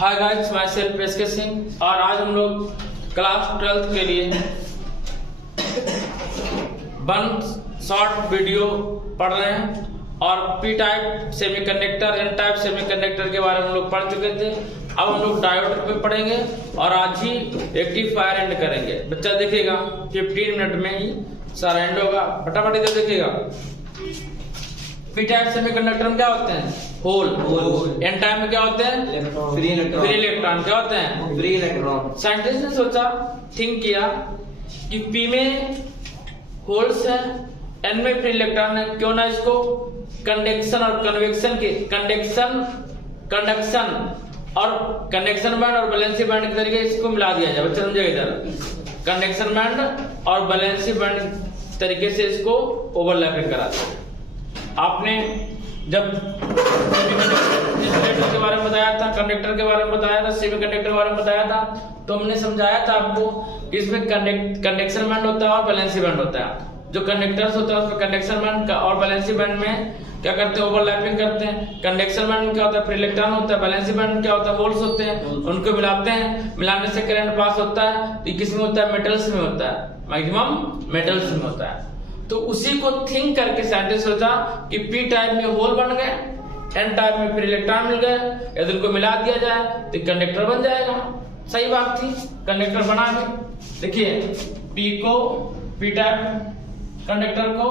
Hi guys, मैं self SK Singh और आज हम लोग क्लास 12th के लिए वन शॉर्ट वीडियो पढ़ रहे हैं और P type semiconductor, N type semiconductor के बारे में हम लोग पढ़ चुके थे। अब हम लोग डायोड पे पढ़ेंगे और आज ही रेक्टिफायर एंड करेंगे। बच्चा देखेगा 15 मिनट में ही सारा एंड होगा, फटाफट इधर देखेगा। पी टाइप सेमीकंडक्टर में क्या होते हैं? होल। एन टाइप में क्या होते हैं? Free electron. क्या होते हैं? Free electron. साइंटिस्ट ने सोचा, थिंक किया कि पी में होल्स है, एन में फ्री इलेक्ट्रॉन है, क्यों ना इसको कंडक्शन और कन्वेक्शन के कंडक्शन और कंडक्शन बैंड और बैलेंसी बैंड के तरीके इसको मिला दिया जाए। बच्चा समझेगा इधर, कंडक्शन बैंड और बैलेंसी बैंड तरीके से इसको ओवरलैपिंग करा दिया। आपने जब इंसुलेटर के बारे में बताया था, कंडक्टर के बारे में बताया था, सेमीकंडक्टर के बारे में बताया था, तो हमने समझाया था आपको कि इसमें कंडक्शन बैंड होता है और बैलेंसी बैंड होता है। जो कंडक्टर्स होता है उसमें कंडक्शन बैंड और बैलेंसी बैंड में क्या करते हैं? ओवरलैपिंग करते हैं। कंडक्शन बैंड में क्या होता है? फ्री इलेक्ट्रॉन होता है। बैलेंसी बैंड में क्या होता है? होल्स होते हैं, उनको मिलाते हैं, मिलाने से करंट पास होता है। किस में होता है? मेटल्स में होता है, मैक्सिमम मेटल्स में होता है। तो उसी को थिंक करके साइंटिस्ट सोचा कि पी टाइप में होल बन गए, एन टाइप में फ्री इलेक्ट्रॉन मिल गए, यदि उनको मिला दिया जाए तो कंडक्टर बन जाएगा। सही बात थी, कंडक्टर बना भी। देखिए पी को, पी टाइप कंडक्टर को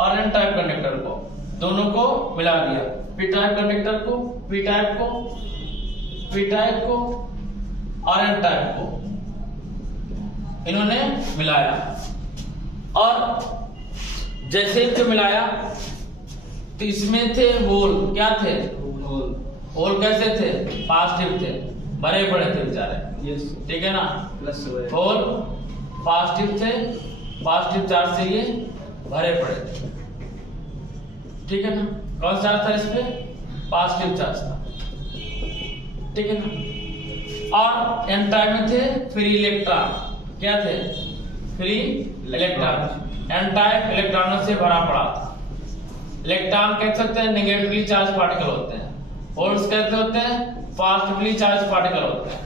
और एन टाइप कंडक्टर को, दोनों को मिला दिया। पी टाइप कंडक्टर को, पी टाइप को, पी टाइप को और एन टाइप को इन्होंने मिलाया। और जैसे इनको मिलाया तो इसमें थे होल। क्या थे? होल कैसे थे? पॉजिटिव थे, बड़े बड़े थे बेचारे। ठीक है ना? होल पॉजिटिव थे, पॉजिटिव चार्ज से ये भरे पड़े थे। ठीक है ना? कौन सा था इसपे? पॉजिटिव चार्ज था। ठीक है ना? और एन टाइप में थे फ्री इलेक्ट्रॉन। क्या थे? Free electron. एन टाइप इलेक्ट्रॉनों से भरा पड़ा था। इलेक्ट्रॉन कह सकते हैं नेगेटिवली चार्ज पार्टिकल होते हैं, होल्स कहते होते हैं पॉजिटिवली चार्ज पार्टिकल होते हैं।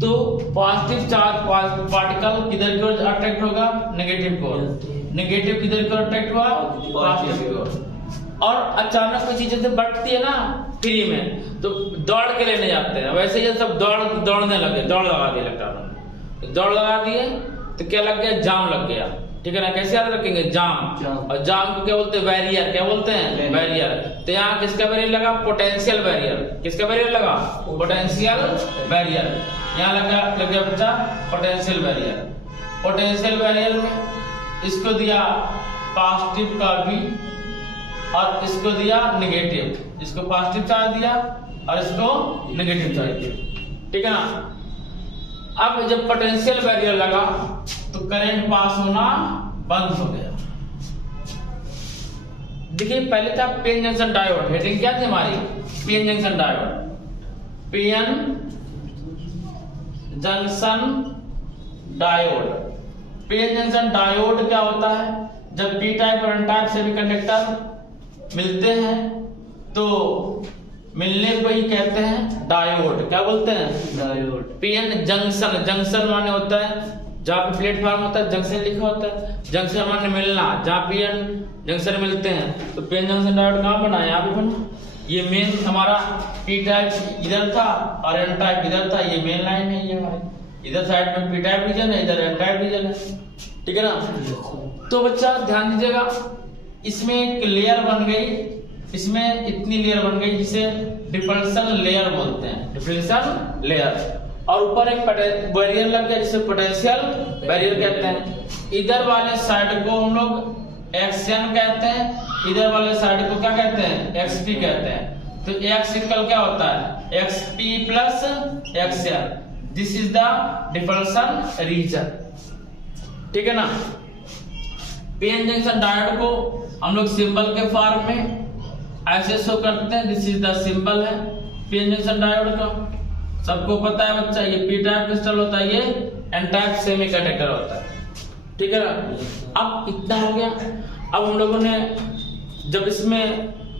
तो पॉजिटिव चार्ज पार्टिकल किधर की ओर अट्रैक्ट होगा? नेगेटिव की ओर। नेगेटिव किधर की ओर अट्रैक्ट हुआ? पॉजिटिव की ओर। और अचानक कोई चीज जैसे बढ़ती है ना फ्री में, तो दौड़ के लेने जाते हैं। वैसे ये सब दौड़ने लगे, दौड़ लगा दिए इलेक्ट्रॉनों ने। दौड़ लगा दिए तो क्या लग गया? जाम लग गया। ठीक है ना? कैसे याद रखेंगे? जाम। और जाम को क्या बोलते हैं? बैरियर। क्या बोलते हैं? बैरियर। तो यहाँ किसका बैरियर लगा? Potential barrier. किसका बैरियर लगा? Potential barrier. यहाँ लग गया बच्चा पोटेंशियल बैरियर। पोटेंशियल बैरियर में इसको दिया पॉजिटिव का भी और इसको दिया नेगेटिव। इसको पॉजिटिव चार्ज दिया और इसको नेगेटिव चार्ज दिया। ठीक है ना? अब जब पोटेंशियल बैरियर लगा तो करंट पास होना बंद हो गया। देखिए पहले था पीएन जंक्शन डायोड। हेडिंग क्या थी हमारी? PN junction diode. PN junction diode. PN junction diode क्या होता है? जब पी टाइप और एन टाइप सेमीकंडक्टर मिलते हैं तो मिलने को ही कहते हैं डायोड। क्या बोलते हैं? डायोड। पीएन जंक्शन, जंक्शन माने होता है जहाँ पे प्लेटफॉर्म होता है, जंक्शन लिखा होता है। जंक्शन माने मिलना, जहाँ पीएन जंक्शन मिलते हैं। तो पीएन जंक्शन डायोड कहाँ बना? यहाँ पे बना। ये मेन हमारा पी टाइप इधर था और एन टाइप इधर था। ये मेन लाइन है ये हमारी। इधर साइड में पी टाइप रीजन है, इधर एन टाइप रीजन है। ठीक है ना? तो बच्चा ध्यान दीजिएगा, इसमें एक लेयर बन गई, इसमें इतनी लेयर बन गई जिसे डिफल्सन लेयर बोलते हैं। डिफल्सन लेयर। और ऊपर एक बैरियर लग गया जिसे पोटेंशियल बैरियर कहते हैं। इधर वाले साइड को हम लोग एक्सएन कहते हैं, इधर वाले साइड को क्या कहते हैं? एक्सपी कहते हैं। तो एक्स इक्वल क्या होता है? XP plus XN. This is the depletion region. ठीक है ना? पीएन जंक्शन डायोड को हम लोग सिंबल के फॉर्म में ऐसे शो करते हैं। दिस इज द सिंबल है पीएन जंक्शन डायोड का। सबको पता है बच्चा, ये पी टाइप क्रिस्टल होता है, ये एन टाइप सेमीकंडक्टर होता है। ठीक है ना? अब इतना हो गया। अब हम लोगों ने जब इसमें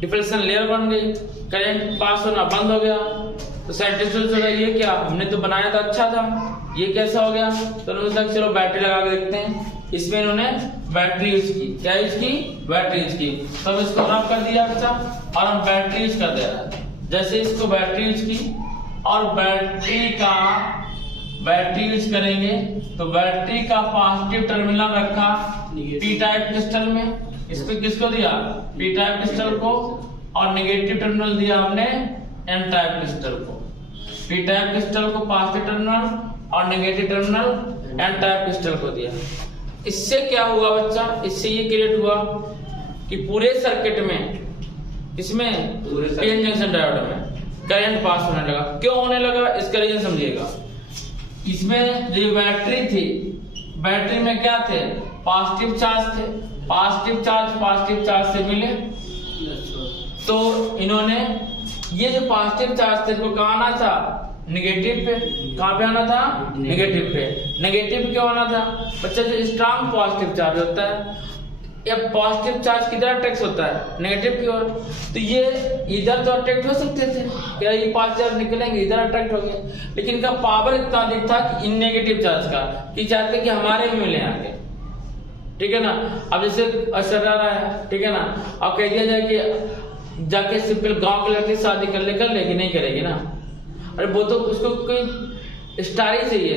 डिफ्लेक्शन लेयर बन गई, करंट पास होना बंद हो गया। तो साइंटिस्ट ने सोचा ये क्या, हमने तो बनाया था अच्छा था, ये कैसा हो गया। तो उन्होंने सोचा चलो बैटरी लगा के देखते हैं। इसमें इन्होंने बैटरी यूज की। क्या यूज की? बैटरी यूज की। तब इसको ऑन कर दिया अच्छा, और हम बैटरी यूज कर दे रहे हैं। जैसे इसको बैटरी यूज की और बैटरी यूज करेंगे तो बैटरी का पॉजिटिव टर्मिनल रखा पी टाइप क्रिस्टल में, इस पे किसको दिया? पी टाइप क्रिस्टल को, और नेगेटिव टर्मिनल दिया हमने एन टाइप क्रिस्टल को। पी टाइप क्रिस्टल को पॉजिटिव टर्मिनल और negative terminal N type crystal को दिया। इससे क्या हुआ बच्चा? इससे ये क्रिएट हुआ कि पूरे सर्किट में, इसमें पीएन जंक्शन डायोड में करंट पास होने लगा। क्यों होने लगा इसका रीजन समझिएगा। इसमें जो बैटरी थी, बैटरी में क्या थे? पॉजिटिव चार्ज थे। पॉजिटिव चार्ज से मिले, तो इन्होंने ये जो पॉजिटिव चार्ज थे इसको कहाँ आना था? नेगेटिव पे। कहाँ पे आना था? नेगेटिव पे। नेगेटिव क्यों आना था बच्चा? जो स्ट्रांग पॉजिटिव चार्ज होता है, या पॉजिटिव चार्ज किधर अट्रैक्ट होता है? नेगेटिव की ओर। तो ये इधर तो अट्रैक्ट हो सकते थे, क्या ये पॉजिटिव चार्ज निकलेंगे इधर अट्रैक्ट हो गए, लेकिन इनका पावर इतना अधिक था कि इन नेगेटिव चार्ज का कि चाहते कि हमारे भी मिले आगे, ठीक है ना। अब जैसे असर आ रहा है, ठीक है ना। अब कह दिया जाए कि जाके सिंपल गांव के लड़के शादी कर लेगी, नहीं करेगी ना। अरे वो तो उसको कोई स्टार ही चाहिए,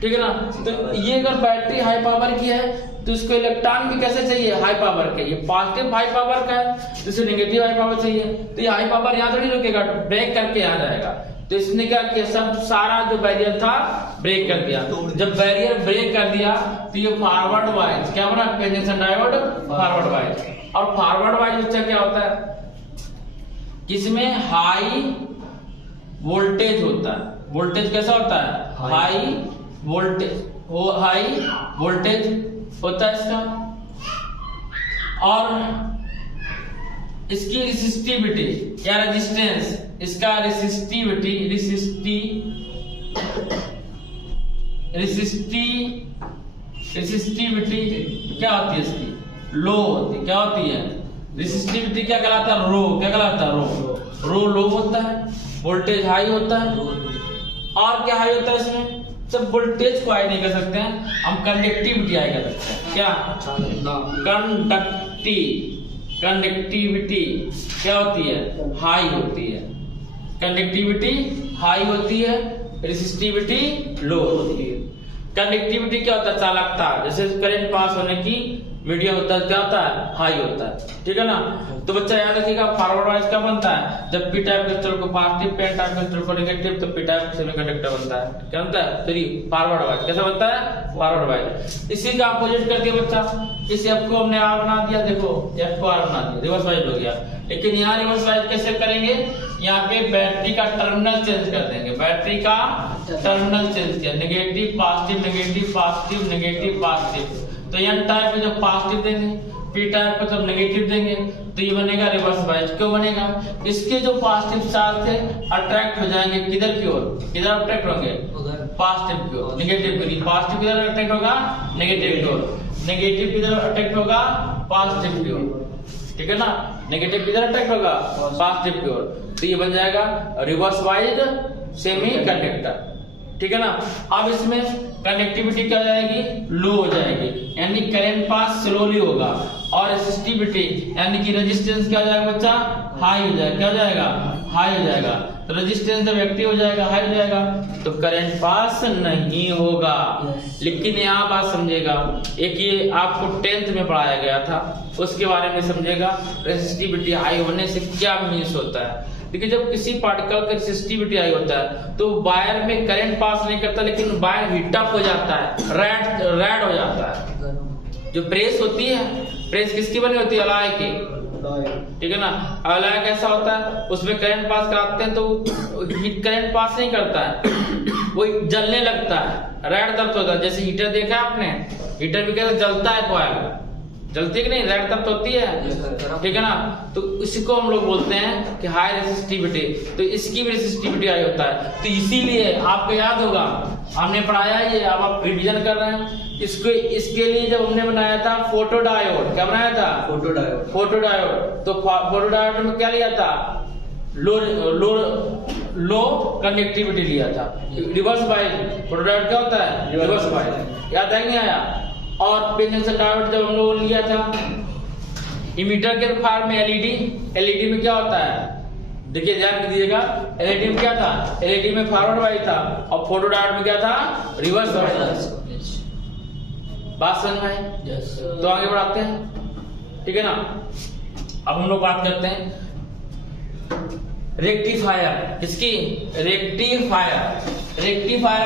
ठीक है ना। तो ये अगर बैटरी हाई पावर की है तो उसको इलेक्ट्रॉन भी कैसे चाहिए? हाई पावर के। ये पॉजिटिव हाई पावर का है तो इसे नेगेटिव हाई पावर चाहिए। तो ये हाई पावर यहाँ थोड़ी रुकेगा, ब्रेक करके यहाँ जाएगा। तो इसने क्या किया? सब सारा जो बैरियर था ब्रेक कर दिया। जब बैरियर ब्रेक कर दिया तो ये फॉरवर्ड वाइज क्या बना? PN junction diode forward wise. और फॉरवर्ड वाइज बच्चा क्या होता है? इसमें हाई वोल्टेज होता है। वोल्टेज कैसा होता है? हाई वोल्टेज होता है इसका। और इसकी रेसिस्टिविटी या रेजिस्टेंस, इसका रेसिस्टिविटी क्या होती है? इसकी लो होती है। क्या होती है? रेसिस्टिविटी क्या कहलाता है? रो। क्या कहलाता है? रो लो होता है। वोल्टेज हाई होता है। और क्या हाई होता है इसमें? सब वोल्टेज को हाई नहीं कर सकते हैं हम, कंडक्टिविटी हाई कर सकते हैं। क्या? कंडक्टिविटी क्या होती है? हाई होती है। कंडक्टिविटी हाई होती है, रेसिस्टिविटी लो होती है। कंडक्टिविटी क्या होता है? चालकता। जैसे करंट पास होने की मीडियम होता है, क्या होता है? हाई होता है, ठीक है ना। तो बच्चा याद रखिएगा फॉरवर्ड वाइज क्या बनता है? जब पी टाइप क्रिस्टल को पॉजिटिव, एन टाइप क्रिस्टल को नेगेटिव, तो पी टाइप सेमीकंडक्टर बनता है। क्या बनता है? Forward wise. कैसा बनता है? Forward wise. इसी का अपोजिट करके बच्चा, इस एफ को हमने आर बना दिया, देखो एफ को आर बना दिया, रिवर्स वाइज हो गया। लेकिन यहाँ रिवर्स वाइज कैसे करेंगे? यहाँ पे बैटरी का टर्मिनल चेंज कर देंगे। बैटरी का टर्मिनल चेंज किया, negative positive, negative positive, negative positive. तो एन टाइप में जब पॉजिटिव देंगे, पी टाइप को जब नेगेटिव देंगे, तो ये बनेगा रिवर्स वाइज। क्यों बनेगा? इसके जो पॉजिटिव चार्ज थे अट्रैक्ट हो जाएंगे किधर की ओर? किधर अट्रैक्ट होंगे? पॉजिटिव की ओर। नेगेटिव की, पॉजिटिव किधर अट्रैक्ट होगा? नेगेटिव की ओर। नेगेटिव किधर अट्रैक्ट होगा? पॉजिटिव की ओर, ठीक है ना। नेगेटिव किधर अट्रैक्ट होगा? पॉजिटिव की ओर। तो ये बन जाएगा रिवर्स वाइज सेमी कंडक्टर, ठीक है ना। अब इसमें कनेक्टिविटी क्या हो जाएगी? लो हो जाएगी, यानी करंट पास स्लोली होगा। और रेसिस्टिविटी यानी कि रेजिस्टेंस क्या हो जाएगा बच्चा? हाई हो जाएगा। क्या हो जाएगा? हाई हो जाएगा। तो रेजिस्टेंस जब एक्टिव हो जाएगा, हाई हो जाएगा, तो करंट पास नहीं होगा। लेकिन यहाँ बात समझेगा, एक ये आपको 10th में पढ़ाया गया था, उसके बारे में समझेगा। रेसिस्टिविटी हाई होने से क्या मीन्स होता है। देखिए जब किसी पार्टिकल का रेसिस्टिविटी हाई होता है तो वायर में करंट पास नहीं करता, लेकिन वायर हीटअप हो जाता है, रेड हो जाता है। जो प्रेस होती है, प्रेस किसकी बनी होती है? अलाय की, ठीक है ना। अलाय कैसा होता है? उसमें करंट पास कराते हैं तो करंट पास नहीं करता है, वो जलने लगता है, रेड दर्द होता है। जैसे हीटर देखा आपने, हीटर भी कैसे जलता है कॉइल, जलती है कि नहीं, रेड तब तो होती है, ठीक है ना। तो इसको हम लोग बोलते हैं कि हाई रेसिस्टिविटी, तो इसकी भी रेसिस्टिविटी हाई होता है। तो इसीलिए आपको याद होगा, हमने पढ़ाया ये, अब आप रिवीजन कर रहे हैं इसको। इसके लिए जब हमने बनाया था फोटोडायोड, क्या बनाया था, फोटोडायोड। तो फोटोडायोड में क्या लिया था, लो कंडक्टिविटी लिया था, रिवर्स बायस। फोटोडायोड क्या होता है, रिवर्स बायस, याद है नहीं आया। और पिन जंक्शन डायोड जब हम लोगों ने लिया था इमीटर के फार में एलईडी में क्या होता है, देखिए ध्यान दीजिएगा, एलईडी में क्या था, एलईडी में फॉरवर्ड वाइज था और फोटोडायोड में क्या था, रिवर्स वाइज। बात समझ में आई? तो आगे बढ़ाते हैं, ठीक है ना। अब हम लोग बात करते हैं रेक्टिफायर, किसकी, रेक्टिफायर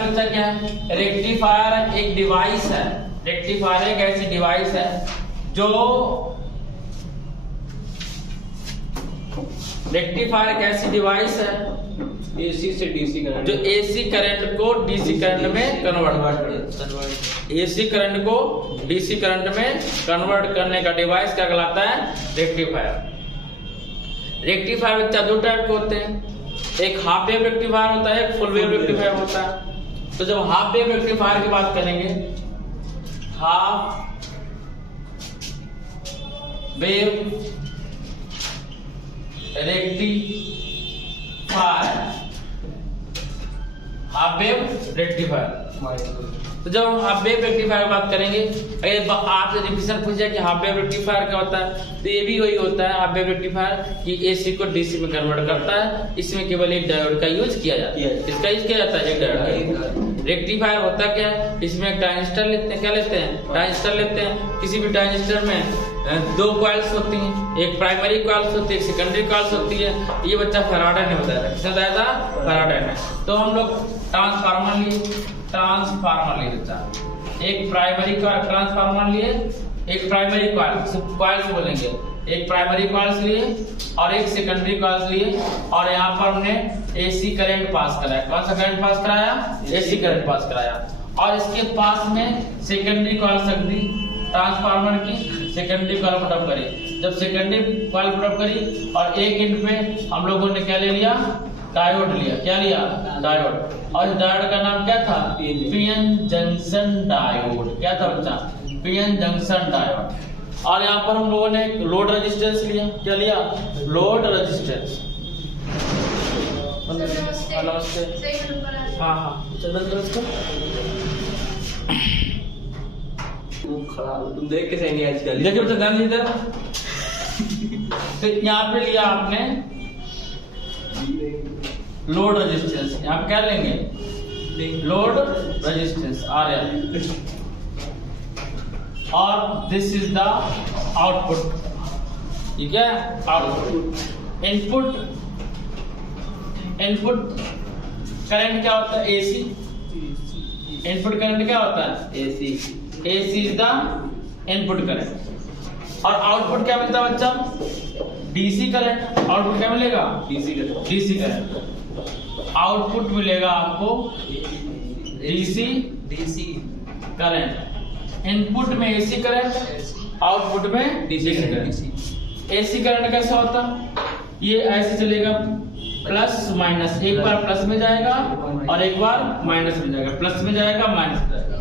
बच्चा क्या है, रेक्टिफायर एक डिवाइस है, रेक्टिफायर एक ऐसी डिवाइस है जो, रेक्टिफायर एक ऐसी डिवाइस है एसी से डीसी करंट, जो एसी करंट को डीसी करंट में कन्वर्ट, एसी करंट को डीसी करंट में कन्वर्ट करने का डिवाइस क्या कहलाता है, रेक्टिफायर। रेक्टिफायर बच्चा दो टाइप के होते हैं, एक हाफ वेव रेक्टिफायर होता है, एक फुल वेव रेक्टिफायर होता है। तो जब हाफ वेव रेक्टिफायर की बात करेंगे, हाफ वेव रेक्टिफायर, तो जब हम हाफ वेव रेक्टिफायर बात करेंगे, अगर आपसे रिपीटेशन पूछ जाए कि हाफ वेव रेक्टिफायर क्या होता है, तो ये भी वही होता है हाफ वेव रेक्टिफायर कि एसी को डीसी में कन्वर्ट करता है। इसमें केवल एक डायोड का यूज किया जाता है, इसका यूज किया जाता है, एक डायोड का। रेक्टिफायर होता क्या है, इसमें ट्रांजिस्टर लेते हैं, क्या लेते हैं, ट्रांजिस्टर लेते हैं। किसी भी ट्रांजिस्टर में दो कॉइल्स होती हैं, एक प्राइमरी कॉइल्स होती है, एक सेकेंडरी कॉइल्स होती है। ये बच्चा फैराडे ने बताया था, किसने बताया था, फैराडे ने। तो हम लोग ट्रांसफार्मर लिए बच्चा, एक प्राइमरी ट्रांसफार्मर लिए, एक प्राइमरी कॉइल्स बोलेंगे, एक प्राइमरी कॉइल्स लिए और एक सेकेंडरी कॉइल्स लिए, और यहाँ पर हमने एसी करंट पास कराया। कौन सा करंट पास कराया, एसी करंट पास कराया। और इसके पास में सेकेंडरी कॉइल्स रख दी, ट्रांसफार्मर की सेकेंडरी कॉइल पुट अप करी। जब सेकेंडरी कॉइल पुट अप करी और एक एंड पे हम लोगों ने क्या ले लिया, डायोड लिया, क्या लिया, डायोड। और इस डायोड का नाम क्या था, पीएन जंक्शन डायोड। क्या था बच्चा, पीएन जंक्शन डायोड। और यहाँ पर हम लोगों ने लोड रेजिस्टेंस लिया, क्या लिया, लोड रेजिस्टेंस। नमस्ते, हाँ हाँ, तुम देख के सही नहीं आज कल, देखिए बच्चा ध्यान दीजिए। तो यहाँ पे लिया आपने लोड रेजिस्टेंस, यहाँ पे क्या लेंगे, लोड रेजिस्टेंस आ रहा है। और दिस इज द आउटपुट, ये क्या है, आउटपुट। इनपुट करंट क्या होता है, एसी। इनपुट करंट क्या होता है, AC is the input current. और आउटपुट क्या मिलता है बच्चा, डीसी करंट। आउटपुट क्या मिलेगा, डीसी करंट। आउटपुट मिलेगा आपको डीसी करंट। इनपुट में एसी करंट, आउटपुट में डीसी करंट। एसी करंट कैसा होता, ये ऐसे चलेगा, प्लस माइनस, एक बार प्लस में जाएगा और एक बार माइनस में जाएगा, प्लस में जाएगा माइनस में जाएगा।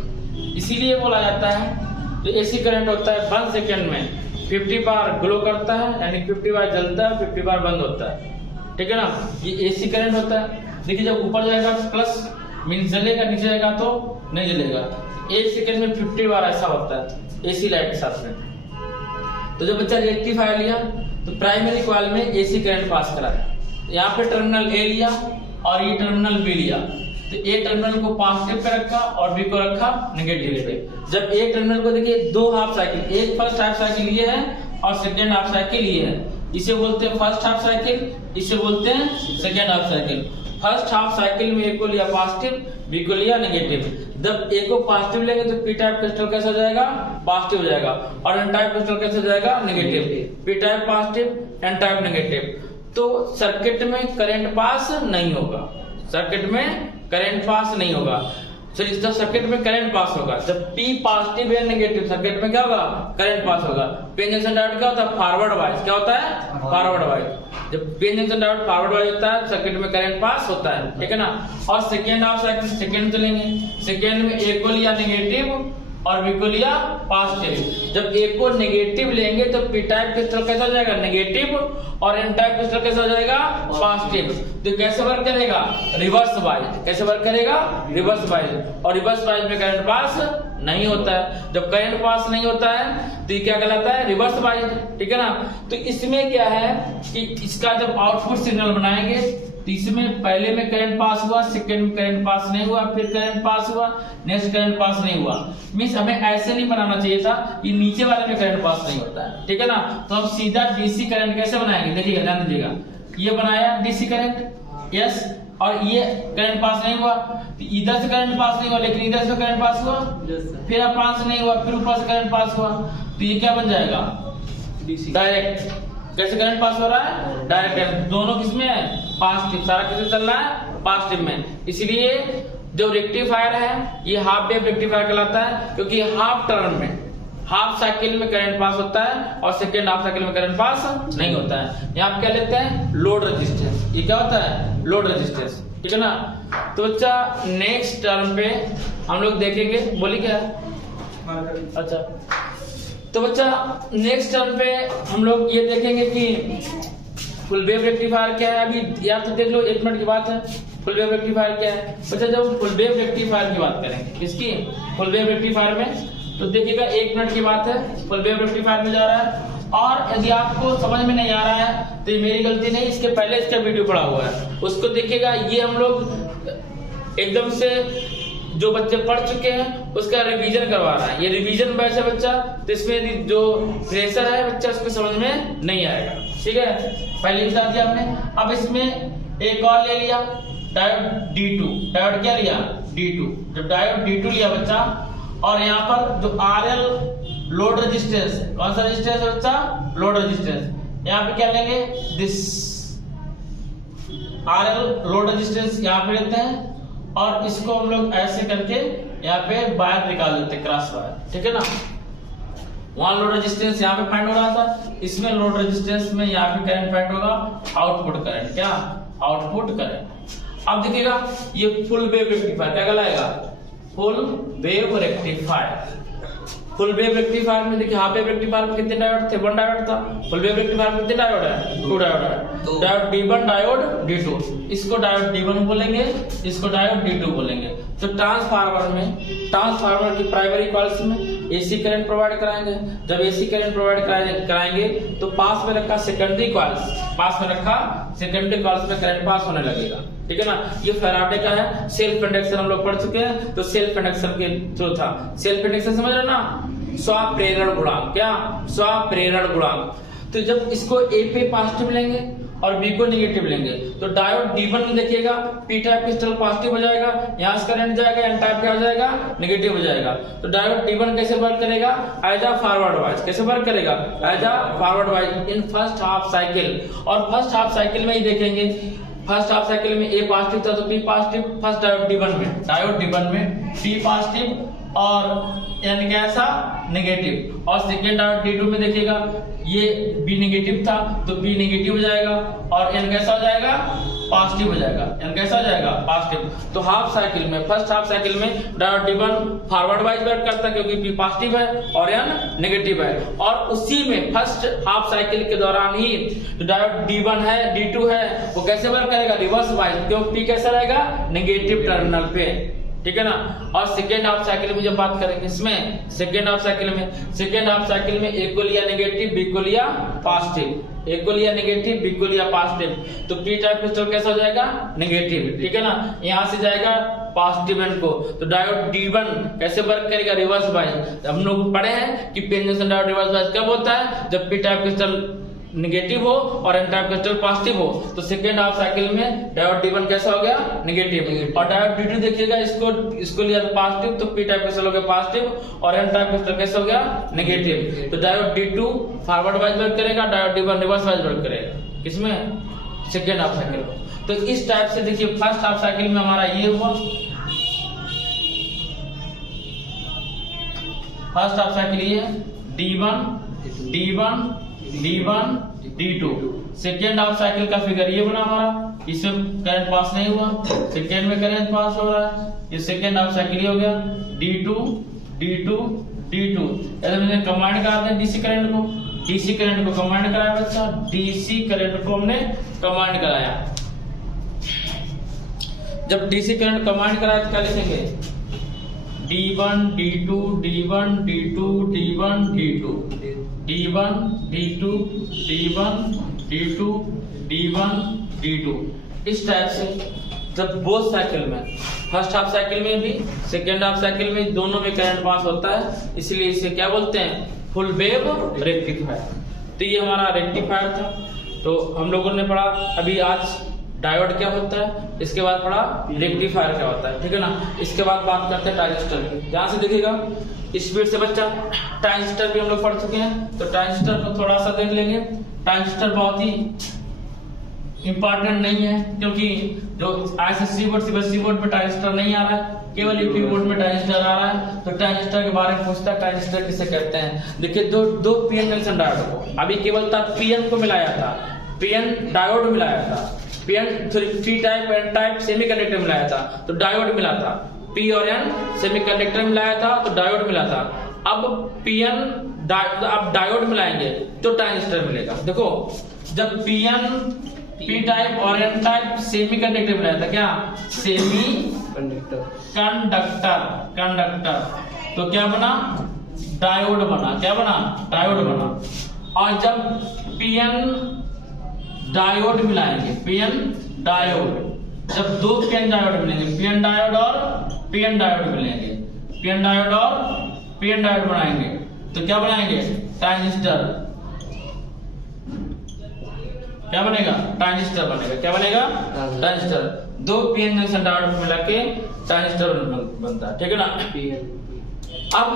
इसीलिए बोला जाता है जो एसी करंट होता है 1 सेकेंड में 50 बार ग्लो करता है, यानी 50 बार जलता है, 50 बार बंद होता है, ठीक है ना। ये एसी करंट होता है। देखिए जब ऊपर जाएगा प्लस मीन जलेगा, नीचे जाएगा तो नहीं जलेगा। 1 सेकेंड में 50 बार ऐसा होता है एसी लाइट के साथ में। तो जब बच्चा रेक्टिफायर लिया तो प्राइमरी कॉइल में एसी करंट पास कराया। यहाँ पे टर्मिनल ए लिया और ये टर्मिनल बी लिया, तो ए टर्मिनल को पॉजिटिव पे रखा और बी को रखा नेगेटिव पे। जब ए टर्मिनल को देखिए दो हाफ साइकिल, एक फर्स्ट हाफ साइकिल ये है और सेकेंड हाफ साइकिल ये है, इसे बोलते हैं फर्स्ट हाफ साइकिल, इसे बोलते हैं second half cycle. First half cycle में ए को लिया पॉजिटिव, बी को लिया नेगेटिव। जब ए को पॉजिटिव लेंगे तो पी टाइप क्रिस्टल कैसे हो जाएगा, पॉजिटिव हो जाएगा, और एन टाइप क्रिस्टल कैसे हो जाएगा, negative. P type positive, N type negative. तो सर्किट में करंट पास नहीं होगा, सर्किट में करंट पास नहीं होगा। सो इस सर्किट में करंट पास होगा। जब P पॉजिटिव या नेगेटिव सर्किट में क्या होगा, करंट पास होगा। पी जंक्शन डायोड क्या होता है, फॉरवर्ड वाइज। क्या होता है, फॉरवर्ड वाइज। जब P junction diode forward wise होता है सर्किट में करंट पास होता है, ठीक है ना। और सेकेंड हाफ साइकिल सेकेंड चलेंगे। सेकेंड में ए को लिया नेगेटिव और बी को लिया पॉजिटिव। जब ए को नेगेटिव लेंगे तो पी टाइप क्रिस्टल कैसा हो जाएगा, नेगेटिव, और एन टाइप क्रिस्टल कैसा हो जाएगा, पॉजिटिव। तो कैसे वर्क करेगा, रिवर्स वाइज। कैसे वर्क करेगा, रिवर्स वाइज। और रिवर्स वाइज में करंट पास नहीं होता है। जब करंट पास नहीं होता है तो ये क्या कहलाता है, रिवर्स वाइज, ठीक है ना। तो इसमें क्या है कि इसका जब आउटपुट सिग्नल बनाएंगे तो इसमें पहले में करंट पास हुआ, सेकंड में करंट पास नहीं हुआ, फिर करंट पास हुआ, नेक्स्ट करंट पास नहीं हुआ। मींस हमें ऐसे नहीं बनाना चाहिए था, ये नीचे वाले में करंट पास नहीं होता है, ठीक है ना। तो हम सीधा डीसी करंट कैसे बनाएंगे, देखिएगा, ध्यान दीजिएगा। ये बनाया डीसी करंट, यस, और ये करंट पास नहीं हुआ, तो इधर से करंट पास नहीं हुआ, लेकिन इधर से करंट पास हुआ, फिर अपान से नहीं हुआ, फिर ऊपर से करंट पास हुआ, तो ये क्या बन जाएगा, डीसी डायरेक्ट। कैसे करंट पास हो रहा है, डायरेक्ट करंट। दोनों किसमें है, पॉजिटिव, सारा किसमें चल रहा है, पॉजिटिव में। इसलिए जो रेक्टिफायर है ये हाफ वेव रेक्टिफायर कहलाता है, क्योंकि हाफ टर्न में, हाफ साइकिल में करंट पास होता है और सेकेंड हाफ साइकिल में करंट पास नहीं होता है। यहाँ आप क्या लेते हैं, लोड रेजिस्टेंस। ये क्या होता है, लोड रेजिस्टेंस, ठीक है ना। तो बच्चा नेक्स्ट टर्म पे हम लोग देखेंगे, बोली क्या है, अच्छा। तो बच्चा नेक्स्ट टर्म पे हम लोग ये देखेंगे कि फुल वेव रेक्टिफायर क्या है। अभी या तो देख लो, 1 मिनट की बात है, फुल वेव रेक्टिफायर क्या है। बच्चा जब फुल वेव रेक्टिफायर की बात करेंगे, किसकी, फुल वेव रेक्टिफायर में, तो देखिएगा 1 मिनट की बात है, फुल वेव रेक्टिफायर में जा रहा है। और यदि आपको समझ में नहीं आ रहा है तो ये मेरी गलती नहीं, इसके पहले इसका वीडियो पड़ा हुआ है, उसको देखिएगा। ये हम लोग एकदम से जो बच्चे पढ़ चुके हैं उसका रिवीजन करवा रहा है। ये रिवीजन बैच है बच्चा, तो इसमें जो प्रेशर है बच्चा उसको समझ में नहीं आएगा, ठीक है। पहले बता दिया हमने। अब इसमें एक और ले लिया डायोड D2। डायोड क्या लिया, D2। जब डायोड D2 लिया बच्चा, और यहाँ पर जो RL लोड रेजिस्टेंस, कौन सा रेजिस्टेंस है बच्चा, लोड रेजिस्टेंस। यहाँ पे क्या लेंगे, दिस RL लोड रेजिस्टेंस यहाँ पे लेते हैं, और इसको हम लोग ऐसे करके यहाँ पे वायर निकाल देते हैं, क्रॉस वायर, ठीक है ना। वहां लोड रेजिस्टेंस यहाँ पे फाइंड हो रहा था, इसमें लोड रेजिस्टेंस में यहाँ पे करंट फाइंड होगा, आउटपुट करंट, क्या, आउटपुट करंट। अब देखिएगा ये फुल वेव रेक्टिफायर क्या कहलाएगा, full wave rectifier. Full wave rectifier में देखिए, हाफ वेव रेक्टिफायर में कितने डायोड थे, 1 डायोड था। फुल वेव रेक्टिफायर में कितने डायोड है, 2 डायोड है। Diode D1, diode D2। इसको डायोड D1 बोलेंगे, इसको डायोड D2 बोलेंगे। तो ट्रांसफार्मर में, ट्रांसफार्मर की प्राइमरी कॉइल्स में एसी करंट प्रोवाइड कराएंगे। जब एसी करंट प्रोवाइड कराएंगे तो पास में रखा सेकेंडरी कॉइल्स, पास में रखा सेकेंडरी कॉइल्स में करंट पास होने लगेगा, ठीक है ना। ये फैराडे का है, सेल्फ इंडक्शन हम लोग पढ़ चुके हैं, तो सेल्फ इंडक्शन के थ्रू था। सेल्फ इंडक्शन समझ रहे ना, स्वप्रेरण गुणांक, क्या, स्वप्रेरण गुणांक। तो जब इसको ए पे पॉजिटिव लेंगे और बी को नेगेटिव लेंगे तो डायोड D1 में देखिएगा पी टाइप क्रिस्टल पॉजिटिव हो जाएगा, यहाँ से करंट जाएगा, एन टाइप क्या हो जाएगा, नेगेटिव हो जाएगा। तो डायोड D1 कैसे वर्क करेगा, एज अ फॉरवर्ड वाइज। कैसे वर्क करेगा, as a forward wise in first half cycle. और फर्स्ट हाफ साइकिल में ही देखेंगे, फर्स्ट हाफ साइकिल में ए पॉजिटिव था तो B positive. First diode D1 में P पॉजिटिव और एन कैसा, नेगेटिव। और सेकेंड डायोड D2 में देखिएगा ये बी नेगेटिव था तो बी नेगेटिव हो जाएगा और एन कैसा हो जाएगा, पॉजिटिव हो जाएगा। एन कैसा हो जाएगा, पॉजिटिव। तो हाफ साइकिल में, फर्स्ट हाफ साइकिल में diode D1 forward wise work करता है क्योंकि पी पॉजिटिव है और एन नेगेटिव है। और उसी में फर्स्ट हाफ साइकिल के दौरान ही जो डायोड D1 है, D2 है, वो कैसे वर्क करेगा, रिवर्स वाइज, क्योंकि पी कैसा रहेगा, नेगेटिव टर्मिनल पे, ठीक है ना। और सेकेंड हाफ साइकिल में जब बात करेंगे, इसमें सेकेंड हाफ साइकिल में ए को लिया नेगेटिव, बी को लिया पॉजिटिव, ए को लिया नेगेटिव, बी को लिया पॉजिटिव, तो पी टाइप क्रिस्टल कैसा हो जाएगा, नेगेटिव, ठीक है ना। यहाँ से जाएगा पॉजिटिव एन को, तो डायोड D1 कैसे वर्क करेगा, रिवर्स वाइज। हम लोग पढ़े हैं कि P junction diode reverse wise कब होता है, जब पी टाइप क्रिस्टल नेगेटिव हो और एन टाइप क्रिस्टल पॉजिटिव हो। तो सेकेंड हाफ साइकिल में डायोड D1 कैसा हो गया, नेगेटिव। और डायोड D2 देखिएगा, इसको लिया तो पॉजिटिव, तो पी टाइप क्रिस्टल हो गया पॉजिटिव और एन टाइप क्रिस्टल कैसा हो गया, नेगेटिव। तो diode D2 forward wise work करेगा, diode D1 reverse wise work करेगा, किसमें, सेकेंड हाफ साइकिल में। तो इस टाइप से देखिए फर्स्ट हाफ साइकिल में हमारा ये हुआ, फर्स्ट हाफ साइकिल ये है D1 D1 D1 D2। Second half cycle का फिगर ये बना हमारा, इसमें करंट पास नहीं हुआ, सेकेंड में करंट पास हो रहा है, ये सेकेंड हाफ साइकिल ये हो गया D2 D2 D2। ऐसे हमने कंबाइन कराते हैं डीसी करंट को, डीसी करंट को कंबाइन कराया बच्चा, डीसी करंट को हमने कंबाइन कराया। जब डीसी करंट कंबाइन कराया तो क्या लिखेंगे D1 D2 D1 D2 D1 D2 D1 D2 D1 D2 D1 D2। इस टाइप से जब बोथ साइकिल में, फर्स्ट हाफ साइकिल में भी सेकेंड हाफ साइकिल में दोनों में करंट पास होता है, इसलिए इसे क्या बोलते हैं, फुल वेव रेक्टिफायर। तो ये हमारा रेक्टिफायर था। तो हम लोगों ने पढ़ा अभी आज डायोड क्या होता है, इसके बाद पढ़ा रेक्टिफायर क्या होता है, ठीक है ना। इसके बाद बात करते हैं ट्रांजिस्टर की। ध्यान से देखिएगा स्पीड से बच्चा, ट्रांजिस्टर भी हम लोग पढ़ चुके हैं, तो ट्रांजिस्टर को थोड़ा सा देख लेंगे। ट्रांजिस्टर बहुत ही इंपॉर्टेंट नहीं है, क्योंकि जो ISSC बोर्ड CBSE बोर्ड में ट्रांजिस्टर नहीं आ रहा है, केवल यूपी बोर्ड में ट्रांजिस्टर आ रहा है। तो ट्रांजिस्टर के बारे में पूछता है, ट्रांजिस्टर किसे कहते हैं। देखिए दो पीएन जंक्शन डायोड को, अभी केवल तक पीएन को मिलाया था, पीएन डायोड मिलाया था, PN three type N type semiconductor मिलाया था तो डायोड मिला था, पी और एन सेमीकंडक्टर मिलाया था तो डायोड मिला था। अब पीएन अब डायोड मिलाएंगे तो ट्रांजिस्टर मिलेगा। देखो जब पीएन पी टाइप और एन टाइप सेमीकंडक्टर मिलाया था, क्या सेमी कंडक्टर कंडक्टर, तो क्या बना, डायोड बना। क्या बना, डायोड बना। और जब पीएन डायोड मिलाएंगे, पीएन डायोड, जब दो पीएन डायोड मिलेंगे, पीएन डायोड और पीएन डायोड मिलेंगे, पीएन डायोड और पीएन डायोड बनाएंगे तो क्या बनाएंगे, ट्रांजिस्टर। क्या बनेगा, ट्रांजिस्टर बनेगा। क्या बनेगा, ट्रांजिस्टर। दो पीएन जंक्शन डायोड मिला के ट्रांजिस्टर बनता है, ठीक है ना। अब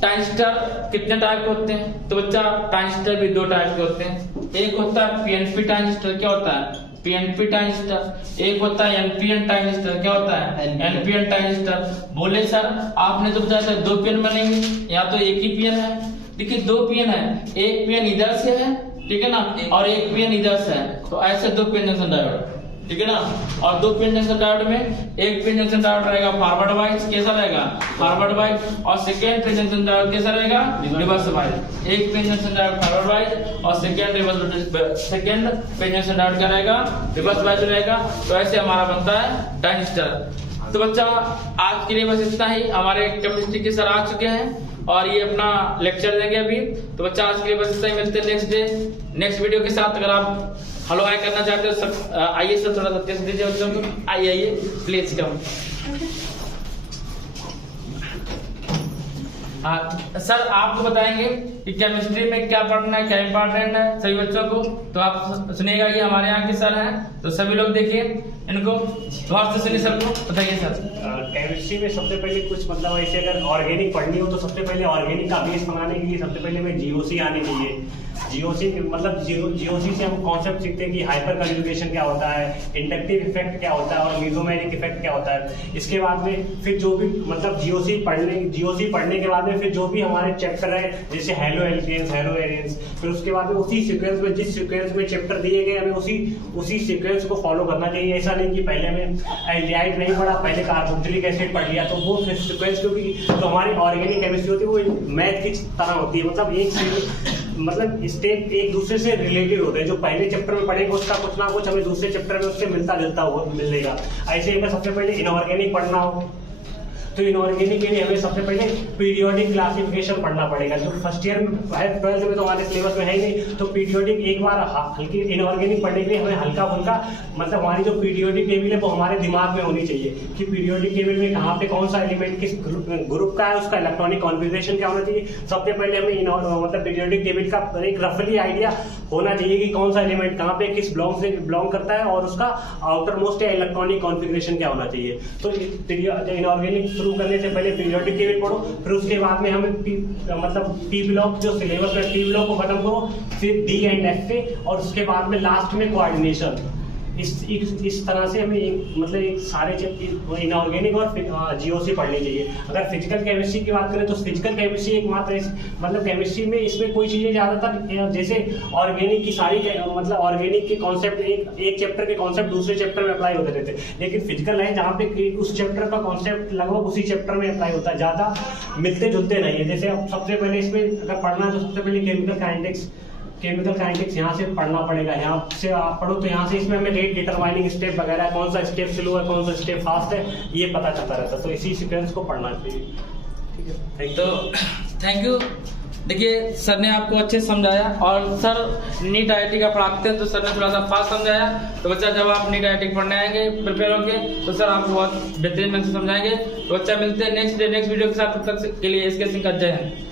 ट्रांजिस्टर कितने टाइप के होते हैं, तो बच्चा ट्रांजिस्टर भी दो टाइप के होते हैं। एक होता है पीएनपी ट्रांजिस्टर, क्या होता है, पीएनपी ट्रांजिस्टर। एक होता है एनपीएन ट्रांजिस्टर, क्या होता है, एनपीएन ट्रांजिस्टर। बोले सर आपने तो बताया था दो पीएन बनेंगे, यहाँ तो एक ही पीएन है। देखिए दो पीएन है, एक पीएन इधर से है, ठीक है ना, और एक पीएन इधर से है, तो ऐसे दो पीएन जंक्शन डायोड, ठीक है ना। और दो पीएन जंक्शन डायोड में एक पीएन जंक्शन डायोड रहेगा फॉरवर्ड वाइज, कैसा रहेगा, फॉरवर्ड वाइज, और सेकेंड पीएन जंक्शन डायोड कैसा रहेगा, रिवर्स वाइज। एक PN junction diode forward wise और सेकेंड पीएन जंक्शन डायोड क्या रहेगा, रिवर्स वाइज रहेगा। तो ऐसे हमारा बनता है ट्रांजिस्टर। तो बच्चा आज के लिए बस इतना ही। हमारे केमिस्ट्री के सर आ चुके हैं और ये अपना लेक्चर देंगे अभी। तो बच्चा आज के लिए बस इतना ही, मिलते हैं नेक्स्ट डे नेक्स्ट वीडियो के साथ। अगर आप हेलो हाय करना चाहते हो आइए सर, थोड़ा सा टेस्ट दीजिए बच्चों को। आइए प्लीज कम। सर आपको बताएंगे कि केमिस्ट्री में क्या पढ़ना है, क्या इंपॉर्टेंट है सभी बच्चों को। तो आप सुनिएगा, ये हमारे यहाँ के सर हैं, तो सभी लोग देखिए इनको, गौर से सुनिए। सर को बताइए सर। केमिस्ट्री में सबसे पहले कुछ मतलब ऐसे अगर ऑर्गेनिक पढ़नी हो तो सबसे पहले ऑर्गेनिक का बेस बनाने के लिए सबसे पहले हमें जीओसी आनी चाहिए। जीओसी मतलब जीओसी से हम कॉन्सेप्ट सीखते हैं कि हाइपर कंजुगेशन क्या होता है, इंडक्टिव इफेक्ट क्या होता है और मेसोमेरिक इफेक्ट क्या होता है। इसके बाद में फिर जो भी मतलब जीओसी पढ़ने के बाद में फिर जो भी हमारे चैप्टर है जैसे हेलो एल्केन्स, हेलो एरियंस, फिर उसके बाद में उसी सीक्वेंस में जिस सीक्वेंस में चैप्टर दिए गए हमें उसी सीक्वेंस को फॉलो करना चाहिए। ऐसा नहीं कि पहले हमें एल्डिहाइड नहीं पढ़ा, पहले कार्बोक्सिलिक एसिड पढ़ लिया, तो वो सीक्वेंस क्योंकि तो हमारी ऑर्गेनिक केमिस्ट्री होती है वो मैथ की तरह होती है, मतलब एक स्टेप एक दूसरे से रिलेटेड होते हैं। जो पहले चैप्टर में पढ़ेंगे उसका कुछ ना कुछ हमें दूसरे चैप्टर में उससे मिलता जुलता हुआ मिलेगा। ऐसे अगर सबसे पहले इनऑर्गेनिक पढ़ना हो तो इनऑर्गेनिक के लिए हमें सबसे पहले पीरियोडिक क्लासिफिकेशन पढ़ना पड़ेगा। जो फर्स्ट ईयर में है, 12th में तो हमारे सिलेबस में है ही नहीं, तो पीरियोडिक एक बार हल्की इनऑर्गेनिक पढ़ने के लिए हमें हल्का फुल्का मतलब हमारी जो पीरियोडिक टेबल है वो हमारे दिमाग में होनी चाहिए कि पीरियोडिक टेबल में कहाँ पे कौन सा एलिमेंट किस ग्रुप का है, उसका इलेक्ट्रॉनिक कॉन्फ़िगरेशन क्या होना चाहिए। सबसे पहले हमें मतलब पीरियोडिक टेबल का एक रफली आइडिया होना चाहिए कि कौन सा एलिमेंट कहाँ पे किस ब्लॉक से बिलोंग करता है और उसका आउटर मोस्ट इलेक्ट्रॉनिक कॉन्फ़िगरेशन क्या होना चाहिए। तो इनऑर्गेनिक शुरू करने से पहले पीरियोडिक टेबल पढ़ो, फिर उसके बाद में हमें मतलब पी ब्लॉक जो सिलेबस में पी ब्लॉक को खत्म करो, फिर डी एंड एफ पे, और उसके बाद में लास्ट में कोऑर्डिनेशन। इस तरह से हमें मतलब एक सारे इनऑर्गेनिक और जीओसी पढ़नी चाहिए। अगर फिजिकल केमिस्ट्री की बात करें तो फिजिकल केमिस्ट्री एकमात्र मतलब केमिस्ट्री में इसमें कोई चीज़ें ज़्यादातर जैसे ऑर्गेनिक की सारी मतलब ऑर्गेनिक के कॉन्सेप्ट एक चैप्टर के कॉन्सेप्ट दूसरे चैप्टर में अप्लाई होते रहते हैं, लेकिन फिजिकल है जहाँ पे उस चैप्टर का कॉन्सेप्ट लगभग उसी चैप्टर में अप्लाई होता है, ज़्यादा मिलते जुलते नहीं है। जैसे अब सबसे पहले इसमें अगर पढ़ना है तो सबसे पहले केमिकल काइनेटिक्स यहाँ से पढ़ना पड़ेगा। यहाँ से आप पढ़ो तो यहाँ से इसमें हमें रेट डिटरमाइनिंग स्टेप वगैरह, कौन सा स्टेप स्लो है कौन सा स्टेप फास्ट है, ये पता चलता रहता है। तो इसी सीक्वेंस को पढ़ना चाहिए। ठीक है, तो थैंक यू। देखिए सर ने आपको अच्छे से समझाया, और सर नीट IIT का पढ़ाते हैं तो सर ने थोड़ा सा फास्ट समझाया। तो बच्चा जब आप नीट IIT पढ़ने आएंगे प्रिपेयर होंगे तो सर आपको बहुत बेहतरीन ढंग से समझाएंगे। तो बच्चा मिलते हैं नेक्स्ट वीडियो के साथ, तब तक के लिए इसके सिंह का जय हिंद।